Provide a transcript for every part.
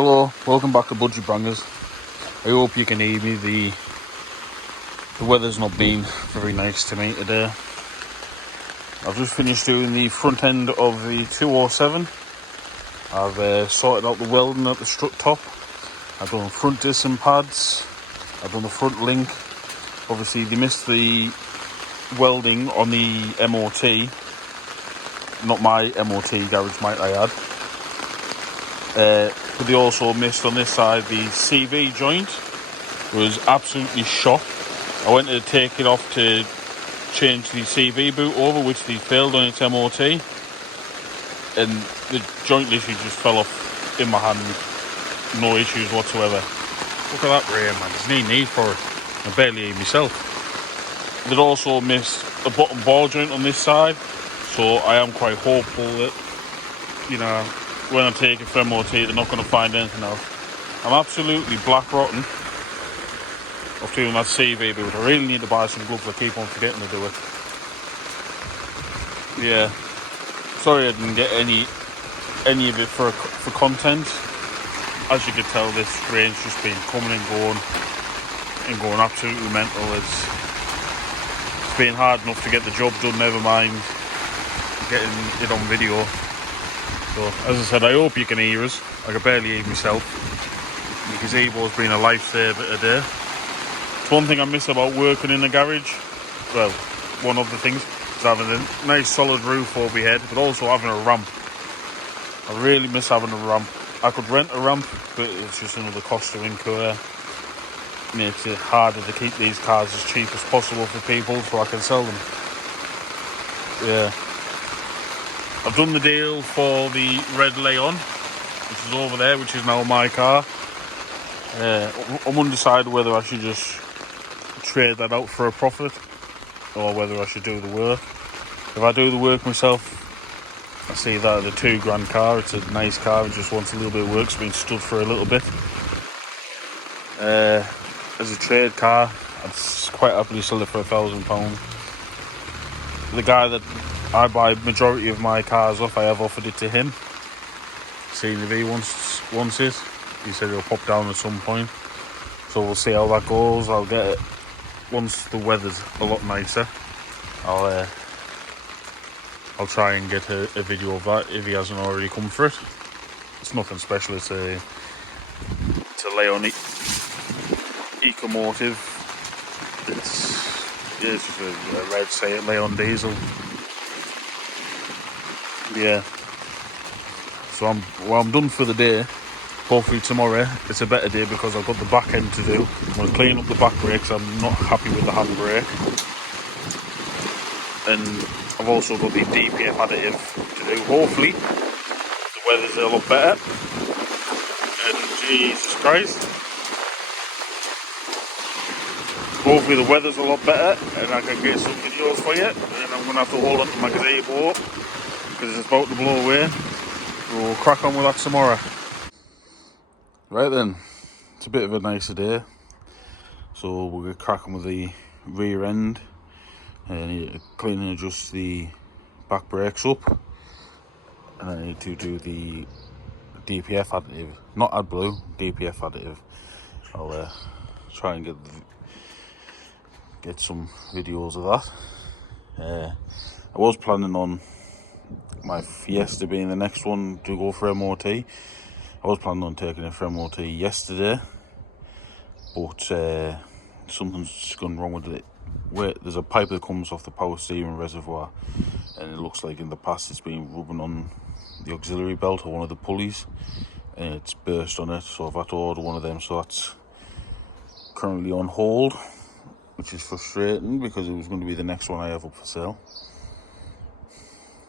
Hello, welcome back to Budgie Brangers. I hope you can hear me. The weather's not been very nice to me today. I've just finished doing the front end of the 207. I've sorted out the welding at the strut top. I've done front disc and pads. I've done the front link. Obviously they missed the welding on the MOT. Not my MOT garage, might I add. But they also missed on this side the CV joint. It was absolutely shot. I went to take it off to change the CV boot over, which they failed on its MOT, and the joint literally just fell off in my hand. No issues whatsoever. Look at that rear, man. There's no need for it. I barely hear myself. They'd also missed a bottom ball joint on this side, so I am quite hopeful that, you know, when I take it for MOT, they're not going to find anything else. I'm absolutely black rotten of doing that CV boot. I really need to buy some gloves. I keep on forgetting to do it. Yeah. Sorry I didn't get any of it for content. As you can tell, this rain's just been coming and going absolutely mental. It's been hard enough to get the job done, never mind getting it on video. So, as I said, I hope you can hear us. I can barely hear myself. The gazebo's been a lifesaver today. It's one thing I miss about working in the garage. Well, one of the things is having a nice solid roof overhead, but also having a ramp. I really miss having a ramp. I could rent a ramp, but it's just another cost to incur. Makes it harder to keep these cars as cheap as possible for people so I can sell them. Yeah. I've done the deal for the red Leon, which is over there, which is now my car. I'm undecided whether I should just trade that out for a profit or whether I should do the work. If I do the work myself, I see that the £2,000 car. It's a nice car. It just wants a little bit of work. It's been stood for a little bit. As a trade car, I'd quite happily sell it for £1,000. The guy that I buy majority of my cars off, I have offered it to him. Seeing if he wants it. He said he'll pop down at some point. So we'll see how that goes. I'll get it once the weather's a lot nicer. I'll try and get a video of that if he hasn't already come for it. It's nothing special. It's a Leon Ecomotive. It's just a red say Leon diesel. Yeah. So I'm done for the day. Hopefully tomorrow it's a better day because I've got the back end to do. I'm going to clean up the back brakes. I'm not happy with the handbrake. And I've also got the DPF additive to do. Hopefully the weather's a lot better. And Jesus Christ. Hopefully the weather's a lot better and I can get some videos for you. And I'm going to have to hold on to my gazebo because it's about to blow away. We'll crack on with that tomorrow. Right then, it's a bit of a nicer day. So we'll get cracking with the rear end. I need to clean and adjust the back brakes up. And I need to do the DPF additive. Not AdBlue, DPF additive. I'll try and get some videos of that. I was planning on my Fiesta being the next one to go for MOT. I was planning on taking it for MOT yesterday, but something's gone wrong with it. There's a pipe that comes off the power steering reservoir, and it looks like in the past it's been rubbing on the auxiliary belt or one of the pulleys, and it's burst on it. So I've had to order one of them. So that's currently on hold, which is frustrating because it was going to be the next one I have up for sale.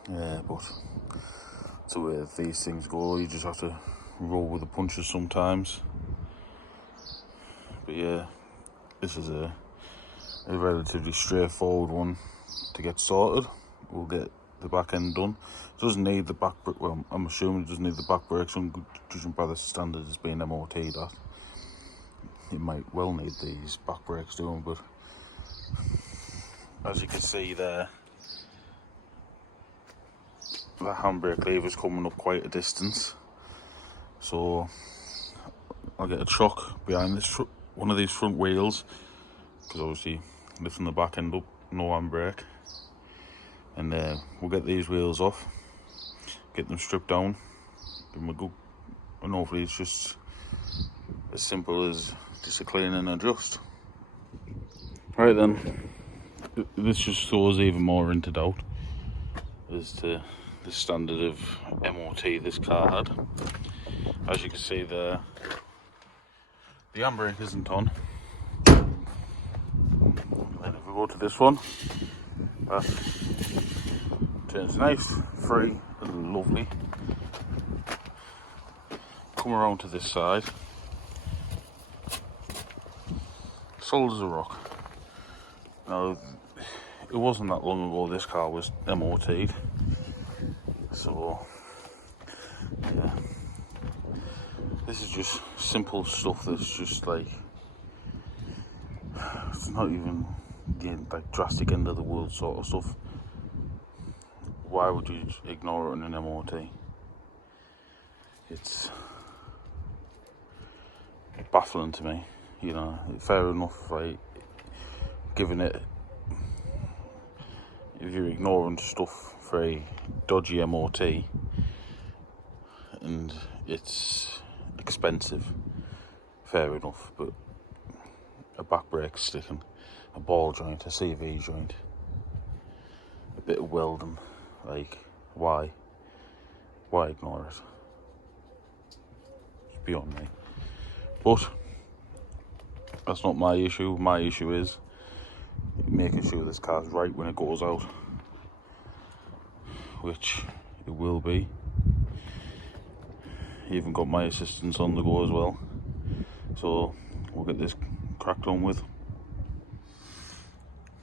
But that's the way these things go. You just have to roll with the punches sometimes. But yeah, this is a relatively straightforward one to get sorted. We'll get the back end done. It doesn't need the back brake. Well, I'm assuming it doesn't need the back brakes. I'm judging by the standard as being MOT that it might well need these back brakes doing, but as you can see there, the handbrake lever is coming up quite a distance. So I'll get a chock behind this one of these front wheels, because obviously lifting the back end up, no handbrake, and we'll get these wheels off, get them stripped down, give them a good, and hopefully it's just as simple as just a clean and adjust. Right then, this just throws even more into doubt as to the standard of MOT this car had. As you can see there, the handbrake isn't on. And then if we go to this one, that turns nice, free and lovely. Come around to this side, solid as a rock. Now, it wasn't that long ago this car was MOT'd, so yeah, this is just simple stuff that's just like, it's not even getting like drastic end of the world sort of stuff. Why would you ignore it in an MOT? It's baffling to me, you know. Fair enough, like, giving it, if you're ignoring stuff for a dodgy MOT and it's expensive, fair enough, but a back brake sticking, a ball joint, a CV joint, a bit of welding, like, why ignore it? It's beyond me. But that's not my issue. My issue is making sure this car's right when it goes out, which it will be. Even got my assistants on the go as well, so we'll get this cracked on with.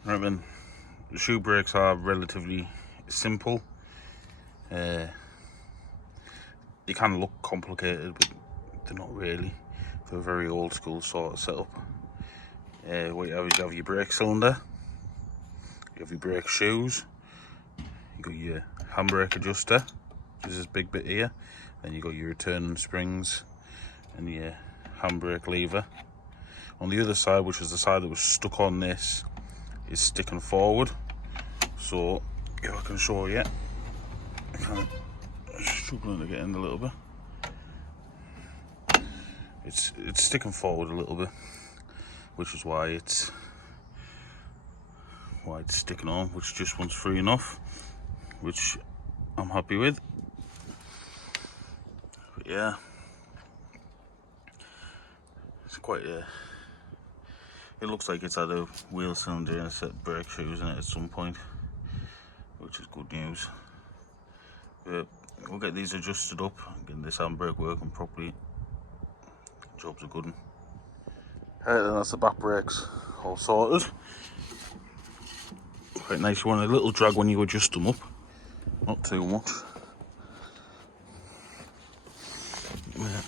Right then, the shoe brakes are relatively simple. They can look complicated, but they're not really. They're a very old school sort of setup. What you have is you have your brake cylinder, you have your brake shoes, you got your handbrake adjuster, which is this big bit here, then you got your returning springs and your handbrake lever. On the other side, which is the side that was stuck on this, is sticking forward. So if I can show you, I'm kind of struggling to get in a little bit. It's sticking forward a little bit, which is why it's sticking on, which just one's free enough, which I'm happy with. But yeah, it's quite a, it looks like it's had a wheel cylinder and a set of brake shoes in it at some point, which is good news. But we'll get these adjusted up, get this handbrake working properly. Job's a good one. Right, then that's the back brakes all sorted. Quite nice. You want a little drag when you adjust them up, not too much. Yeah.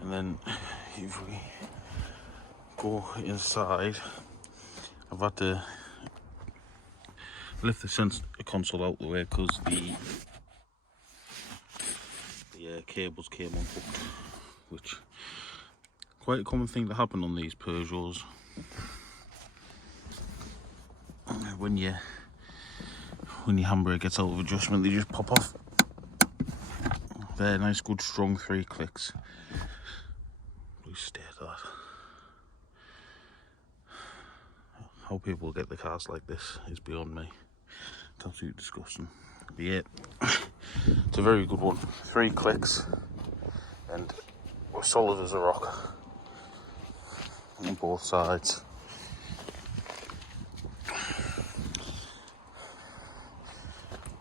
And then if we go inside, I've had to lift the center console out the way because the cables came unhooked, which quite a common thing to happen on these Peugeots. When your handbrake gets out of adjustment, they just pop off. They're nice, good, strong 3 clicks. Please stay at that. How people get the cars like this is beyond me. It's absolutely disgusting. But yeah, it's a very good one. 3 clicks, and we're solid as a rock on both sides.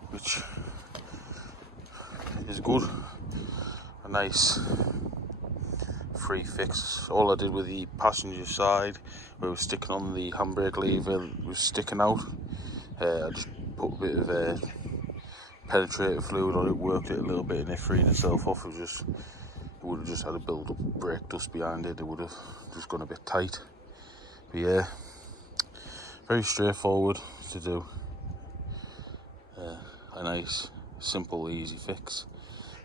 Which is good. A nice free fix. All I did with the passenger side, where it was sticking on the handbrake lever, was sticking out. I just put a bit of penetrator fluid on it, worked it a little bit, and it freed itself off. It would have just had a build up brake dust behind it. It would have just gone a bit tight. But yeah, very straightforward to do. A nice, simple, easy fix.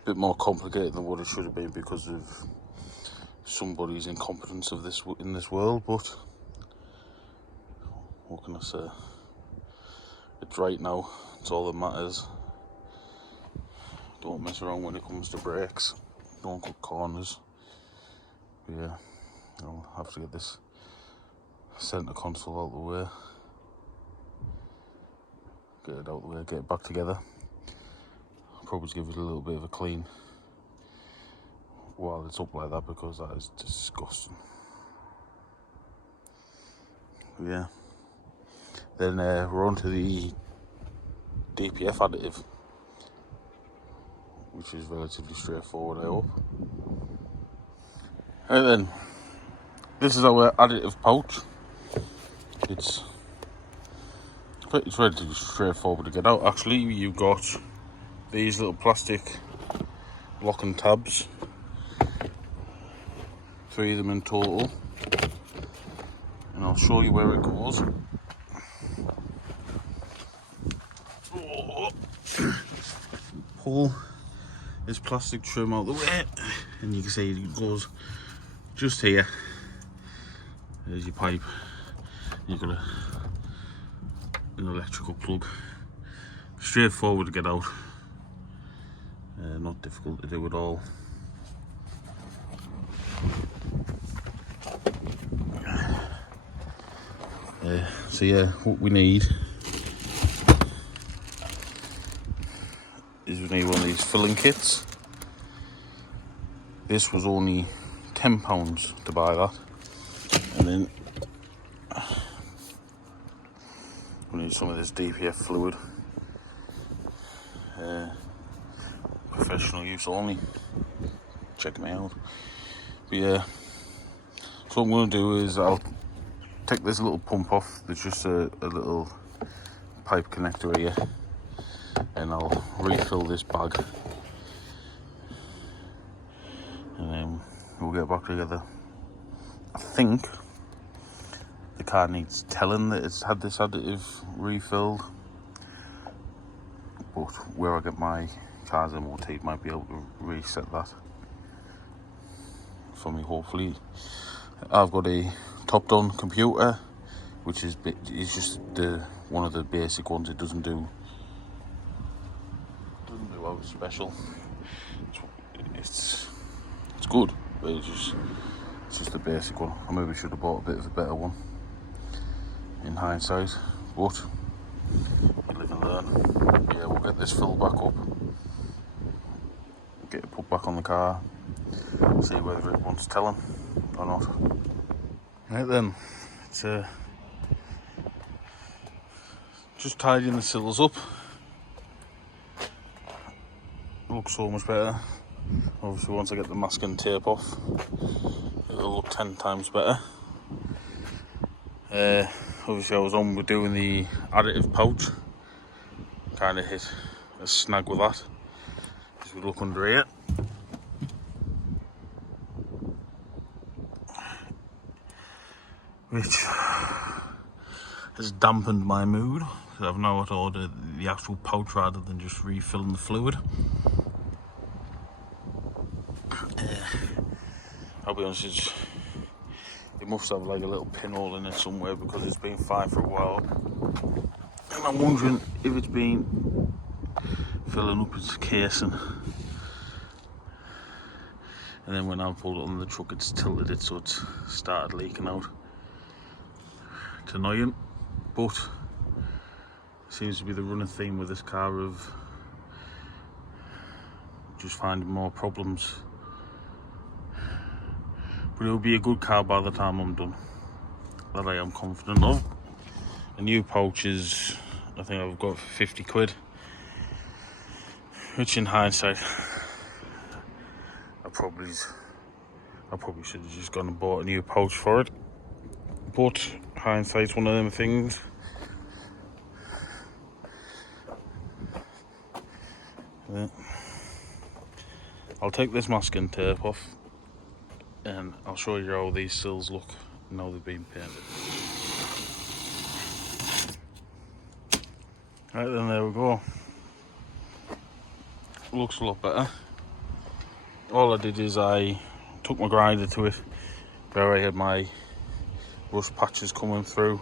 bit more complicated than what it should have been because of somebody's incompetence of this in this world, but what can I say? It's right now. It's all that matters. Don't mess around when it comes to brakes. Don't cut corners. But yeah, I'll have to get this centre console out of the way. Get it out of the way, get it back together. I'll probably just give it a little bit of a clean while it's up like that, because that is disgusting. But yeah. Then we're on to the DPF additive, which is relatively straightforward, I hope. Right then, this is our additive pouch. It's relatively straightforward to get out. Actually, you've got these little plastic locking tabs, 3 of them in total, and I'll show you where it goes. Pull this plastic trim out of the way, and you can see it goes just here. There's your pipe. You've got an electrical plug. Straightforward to get out. Not difficult to do at all. So yeah, what we need is one of these filling kits. This was only £10 to buy that, and then we need some of this DPF fluid. Professional use only. Check me out. But yeah, so what I'm going to do is I'll take this little pump off. There's just a little pipe connector here, and I'll refill this bag, and then we'll get back together. I think the car needs telling that it's had this additive refilled, but where I get my car's MOT might be able to reset that for me, hopefully. I've got a top-down computer, which is just one of the basic ones. It doesn't do out special. It's good, but it's just the basic one. I maybe should have bought a bit of a better one in hindsight, but you live and learn. Yeah, we'll get this filled back up, get it put back on the car, see whether it wants telling or not. Right then, it's just tidying the sills up. Looks so much better. Obviously once I get the masking tape off, it'll look 10 times better. Obviously I was on with doing the additive pouch. Kind of hit a snag with that. As we look under here, which has dampened my mood. I've now had to order the actual pouch rather than just refilling the fluid. I'll be honest, it must have like a little pinhole in it somewhere, because it's been fine for a while. And I'm wondering if it's been filling up its casing. And then when I pulled it on the truck, it's tilted it so it's started leaking out. It's annoying, but it seems to be the running theme with this car of just finding more problems. But it'll be a good car by the time I'm done. That I am confident of. A new pouch is, I think I've got for 50 quid. Which in hindsight, I probably should have just gone and bought a new pouch for it. But hindsight's one of them things. I'll take this masking tape off, and I'll show you how these sills look now they've been painted. Right then, there we go. Looks a lot better. all I did is I took my grinder to it where I had my rust patches coming through.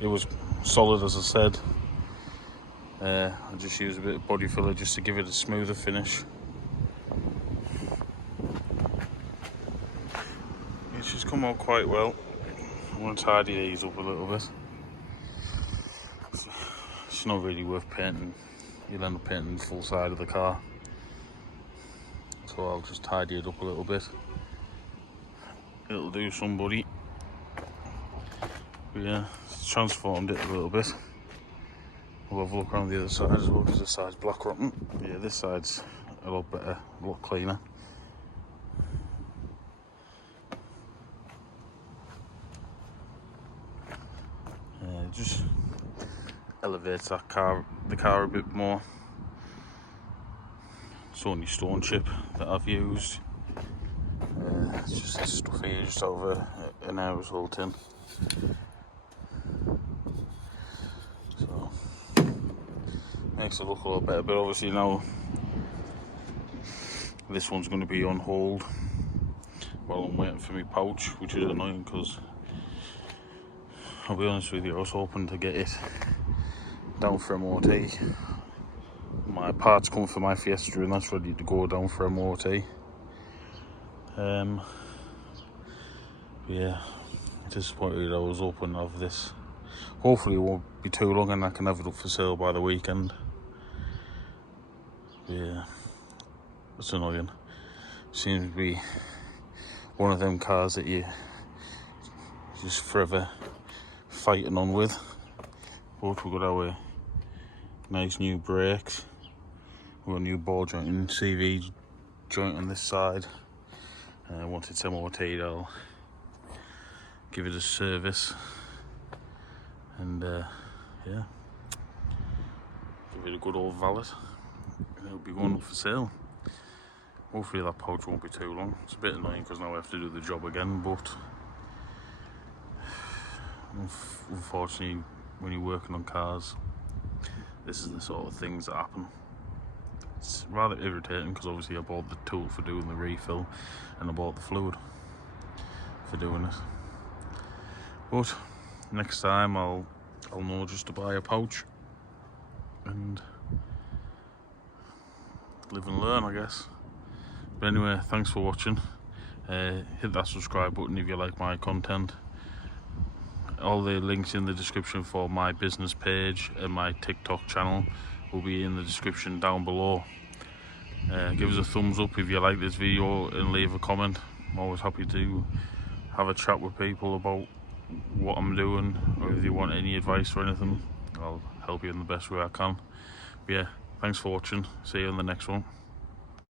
It was solid, as I said. I just used a bit of body filler just to give it a smoother finish. It's just come out quite well. I'm going to tidy these up a little bit. It's not really worth painting. You'll end up painting the full side of the car. So I'll just tidy it up a little bit. It'll do somebody. But yeah, it's transformed it a little bit. We'll have a look around the other side as well, because this side's black rotten. Yeah, this side's a lot better, a lot cleaner. Just elevates the car a bit more. It's only stone chip that I've used. It's just this stuff here, just over an hour's old tin. So makes it look a lot better, but obviously now this one's going to be on hold while I'm waiting for my pouch, which is annoying because I'll be honest with you, I was hoping to get it down for MOT. My parts come for my Fiesta and that's ready to go down for MOT. Yeah, disappointed. I was hoping of this. Hopefully it won't be too long and I can have it up for sale by the weekend. Yeah, it's annoying. Seems to be one of them cars that you just forever fighting on with. But we've got our nice new brakes. We've got a new ball joint and CV joint on this side. Once it's MOT'd, I'll give it a service and yeah, give it a good old valet and it'll be going up for sale. Hopefully that pouch won't be too long. It's a bit annoying because now I have to do the job again, but unfortunately when you're working on cars, this is the sort of things that happen. It's rather irritating because obviously I bought the tool for doing the refill and I bought the fluid for doing it. But next time I'll know just to buy a pouch and live and learn, I guess. But anyway, thanks for watching. Hit that subscribe button if you like my content. All the links in the description for my business page and my TikTok channel will be in the description down below. Give us a thumbs up if you like this video and leave a comment. I'm always happy to have a chat with people about what I'm doing, or if you want any advice or anything, I'll help you in the best way I can. But yeah, thanks for watching. See you in the next one.